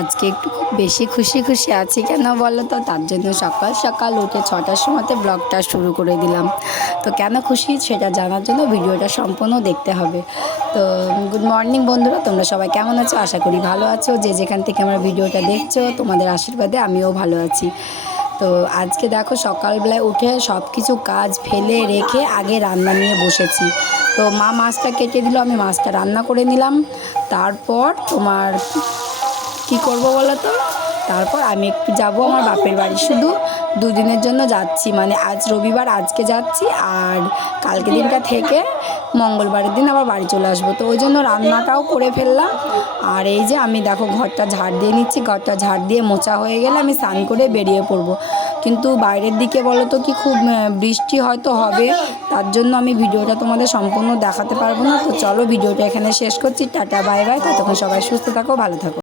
আজকে একটু খুব বেশি খুশি খুশি আছি কেন বলো তো, তার জন্য সকাল সকাল উঠে 6টার সময়তে ব্লগটা শুরু করে দিলাম। তো কেন খুশি সেটা জানার জন্য ভিডিওটা সম্পূর্ণ দেখতে হবে। তো গুড মর্নিং বন্ধুরা, তোমরা সবাই কেমন আছো? আশা করি ভালো আছো। যে যেখান থেকে আমার ভিডিওটা দেখছো, তোমাদের আশীর্বাদে আমিও ভালো আছি। তো আজকে দেখো সকালবেলায় উঠে সব কিছু কাজ ফেলে রেখে আগে রান্না নিয়ে বসেছি। তো মা মাছটা কেটে দিল, আমি মাছটা রান্না করে নিলাম। তারপর তোমার কি করব বলো তো, তারপর আমি একটু যাব আমার বাপের বাড়ি। শুধু দুদিনের জন্য যাচ্ছি, মানে আজ রবিবার আজকে যাচ্ছি, আর কালকে দিনটা থেকে মঙ্গলবারের দিন আবার বাড়ি চলে আসবো। তো ওই জন্য রান্নাটাও করে ফেললাম। আর এই যে আমি দেখো ঘরটা ঝাড় দিয়ে নিচ্ছি, ঘরটা ঝাড় দিয়ে মোছা হয়ে গেলে আমি স্নান করে বেরিয়ে পড়বো। কিন্তু বাইরের দিকে বলো তো কি খুব বৃষ্টি হয়তো হবে, তার জন্য আমি ভিডিওটা তোমাদের সম্পূর্ণ দেখাতে পারবো না। তো চলো ভিডিওটা এখানে শেষ করছি। টাটা বাই বাই, ততক্ষণ সবাই সুস্থ থাকো, ভালো থাকো।